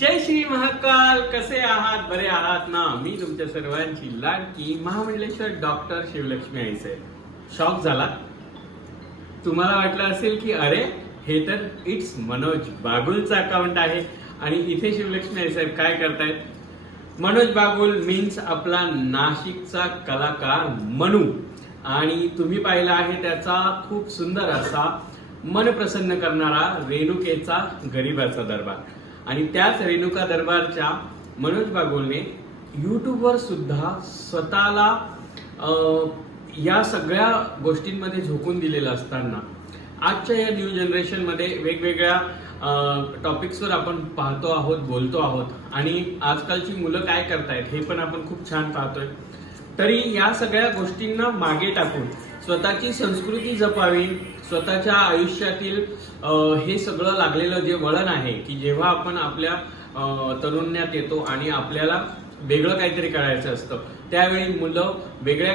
जय श्री महाकाल कसे आहात? बरे आहात ना? मी तुमच्या सर्वांची लाडकी महामंडलेश्वर डॉक्टर शिवलक्ष्मी आईसे शॉक झाला? तुम्हाला वाटलं असेल की अरे हे तर इट्स मनोज बागुलचं अकाउंट आहे. आणि इथे शिवलक्ष्मी आई साहेब काय करतायत? मनोज बागुल मीन्स आपला नाशिकचा कलाकार मनू. आणि तुम्ही पाहिला आहे त्याचा खूप सुंदर असा मन प्रसन्न करणारा रेणुकेचा गरीबाचा दरबार. आणि त्याच रेणुका दरबारच्या मनोज बागोलने युट्यूबवर सुद्धा स्वतःला या सगळ्या गोष्टींमध्ये झोकून दिलेलं असताना आजच्या या न्यू जनरेशनमध्ये वेगवेगळ्या टॉपिक्सवर आपण पाहतो आहोत बोलतो आहोत. आणि आजकालची मुलं काय करतायत हे पण आपण खूप छान पाहतोय. तरी या सगळ्या गोष्टींना मागे टाकून स्वतःची संस्कृती जपावी स्वतःच्या आयुष्यातील हे सगळं लागलेलं जे वळण आहे की जेव्हा आपण आपल्या तरुण्यात येतो आणि आपल्याला वेगळं काहीतरी करायचं असतं त्यावेळी मुलं वेगळ्या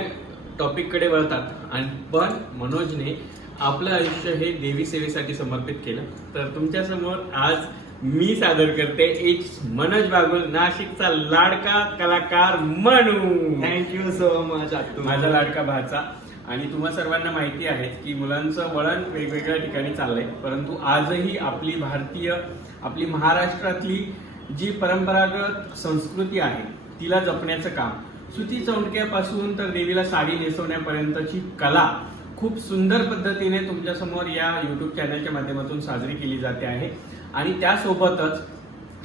टॉपिककडे वळतात. आणि पण मनोजने आपलं आयुष्य हे देवी सेवेसाठी समर्पित केलं. तर तुमच्यासमोर आज मी सादर करते इट्स मनोज बागुल नाशिकचा लाडका कलाकार मनू थँक्यू सो मच माझा लाडका भाचा. आणि तुम्हा सर्वांना माहिती आहे की मुलांचं वळण वेगवेगळ्या ठिकाणी चाललंय. परंतु आजही आपली भारतीय आपली महाराष्ट्रातली जी परंपरागत संस्कृती आहे तिला जपण्याचं काम. सुती चौंडक्यापासून तर देवीला साडी नेसवण्यापर्यंतची कला खूप सुंदर पद्धतीने तुमच्यासमोर या यूट्यूब चॅनलच्या माध्यमातून साजरी केली जाते आहे. आणि त्यासोबतच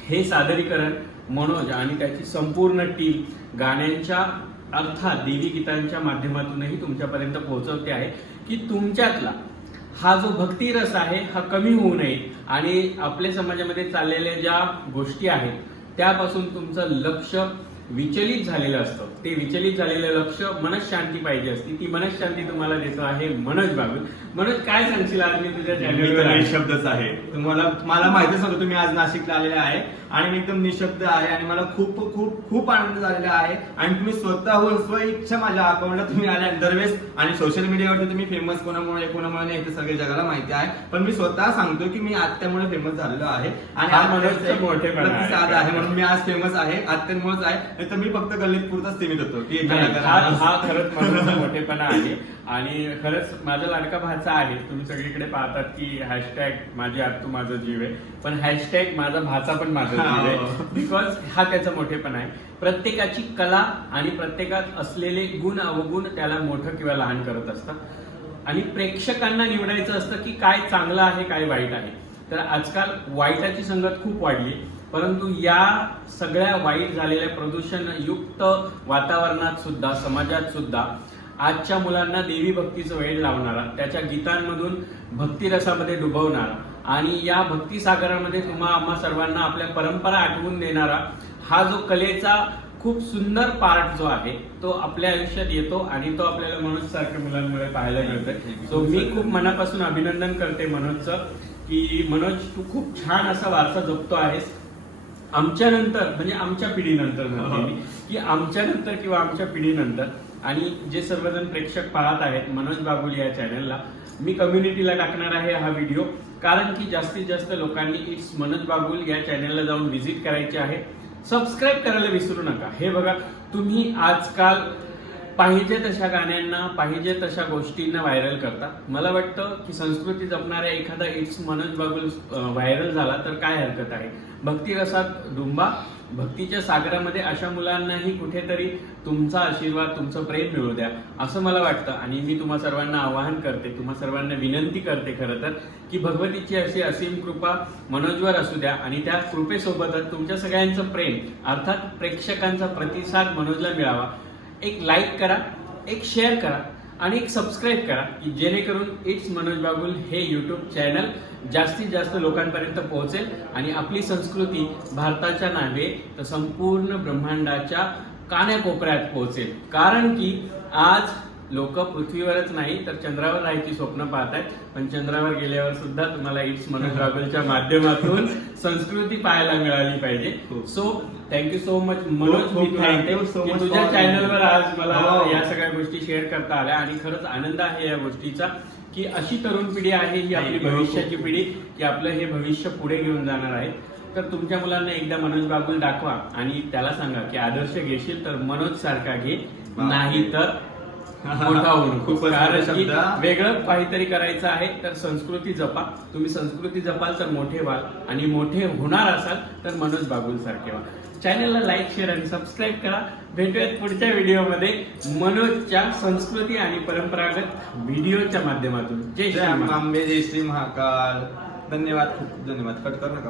हे सादरीकरण मनोज आणि त्याची संपूर्ण टीम गाण्यांच्या अर्थात देवी गीतांच्या माध्यमातूनही तुमच्यापर्यंत पोहोचवते आहे की तुमच्यातला हा जो भक्ती रस आहे हा कमी होऊ नये आणि आपल्या समाजामध्ये चाललेल्या ज्या गोष्टी आहेत त्यापासून तुमचं लक्ष विचलित झालेलं असतं. ते विचलित झालेलं लक्ष मनशांती पाहिजे असती. ती मनशांती तुम्हाला देतो आहे मनोज बाबू. मनोज काय सांगशील आज मी तुझ्या चॅनलवर? निशब्दच आहे. तुम्हाला मला माहितीच नव्हतं तुम्ही आज नाशिकला आलेले आहे आणि मी एकदम निशब्द आहे आणि मला खूप खूप खूप आनंद झालेला आहे. आणि तुम्ही स्वतःहून स्व इच्छा माझ्या अकाउंटला तुम्ही आले आणि दरवेळेस. आणि सोशल मीडियावरती तुम्ही फेमस कोणामुळे कोणामुळे नाही सगळे जगाला माहिती आहे. पण मी स्वतः सांगतो की मी आत्यामुळे फेमस झालेलो आहे. आणि एक मोठेपणा आहे. प्रतिसाद आहे. म्हणून मी आज फेमस आहे. आत्यांमुळेच आहे. नाही तर मी फक्त गल्लीत पुरताच सीमित होतो की नाही, हा. हा खरंच मनोजचा मोठेपणा आहे. आणि खरंच माझा लाडका भाचा आहे तुम्ही सगळीकडे पाहतात की हॅशटॅग माझी आत्तू माझा जीव आहे. पण हॅशटॅग माझा भाचा पण माझा जीव आहे. हो. बिकॉज हा त्याचा मोठेपणा आहे. प्रत्येकाची कला आणि प्रत्येकात असलेले गुण अवगुण त्याला मोठं किंवा लहान करत असतात. आणि प्रेक्षकांना निवडायचं असतं की काय चांगलं आहे काय वाईट आहे. तर आजकाल वाईटाची संगत खूप वाढली परंतु या सगळ्या वाईट झालेल्या प्रदूषण युक्त वातावरणात सुद्धा समाजात सुद्धा आजच्या मुलांना देवी भक्तीचं वेळ लावणारा त्याच्या गीतांमधून भक्तिरसामध्ये डुबवणारा आणि या भक्ती सागरामध्ये तुम्हा आम्हा सर्वांना आपल्या परंपरा आठवून देणारा हा जो कलेचा खूप सुंदर पार्ट जो आहे तो आपल्या आयुष्यात येतो आणि तो आपल्याला मनोज सारख्या मुलांमुळे पाहायला मिळतोय. सो मी खूप मनापासून अभिनंदन करते मनोजचं की मनोज तू खूप छान असा वारसा जपतो आहेस. आमच्या नंतर म्हणजे आमच्या पिढीनंतर म्हणते मी की आमच्या नंतर किंवा आमच्या पिढीनंतर आणि जे सर्वजण प्रेक्षक पाहत आहेत मनोज बागुल या चॅनलला मी कम्युनिटीला टाकणार आहे हा व्हिडिओ कारण की जास्तीत जास्त लोकांनी इट्स मनोज बागुल या चॅनलला जाऊन व्हिजिट करायचे आहे. सबस्क्राईब करायला विसरू नका. हे बघा तुम्ही आजकाल पाहिजे तशा गाण्यांना पाहिजे तशा गोष्टींना व्हायरल करता मला वाटतं की संस्कृती जपणाऱ्या एखादा इट्स मनोज बाबुल व्हायरल झाला तर काय हरकत आहे? भक्तिरसात दुंबा? भक्तीच्या सागरामध्ये अशा मुलांनाही कुठेतरी तुमचा आशीर्वाद तुमचं प्रेम मिळू द्या असं मला वाटतं. आणि मी तुम्हा सर्वांना आवाहन करते तुम्हा सर्वांना विनंती करते खरं तर की भगवतीची अशी असीम कृपा मनोजवर असू द्या आणि त्या कृपेसोबतच तुमच्या सगळ्यांचं प्रेम अर्थात प्रेक्षकांचा प्रतिसाद मनोजला मिळावा. एक लाईक करा एक शेअर करा आणि एक सबस्क्राईब करा की जेणेकरून इट्स मनोज बागुल हे यूट्यूब चॅनल जास्तीत जास्त लोकांपर्यंत पोहोचेल आणि आपली संस्कृती भारताच्या नावे तर संपूर्ण ब्रह्मांडाच्या कान्याकोपऱ्यात पोहोचेल. कारण की आज लोक पृथ्वीवरच नाही तर चंद्रावर राहायची स्वप्न पाहत आहेत पण चंद्रावर गेल्यावर सुद्धा तुम्हाला इट्स मनोज माध्यमातून संस्कृती पाहायला मिळाली पाहिजे. So thank you so much Manoj. तुझ्या चॅनलवर आज मला हो. या सगळ्या गोष्टी शेअर करता आल्या आणि खरंच आनंद आहे या गोष्टीचा की अशी तरुण पिढी आहे ही आपली. भविष्याची पिढी की आपलं हे भविष्य पुढे घेऊन जाणार आहे. तर तुमच्या मुलांना एकदा मनोज बाबूल दाखवा आणि त्याला सांगा की आदर्श घेशील तर मनोज सारखा घे नाही तर शब्द. वेगळं काहीतरी करायचं आहे तर संस्कृती जपा. तुम्ही संस्कृती जपाल तर मोठे व्हाल. आणि मोठे होणार असाल तर मनोज बागुल सारखे व्हा. चॅनलला लाईक शेअर आणि सबस्क्राईब करा. भेटूयात पुढच्या व्हिडिओमध्ये मनोजच्या संस्कृती आणि परंपरागत व्हिडिओच्या माध्यमातून. जय जय श्री. आंबे जय श्री महाकाल. धन्यवाद खूप धन्यवाद. कट कर नका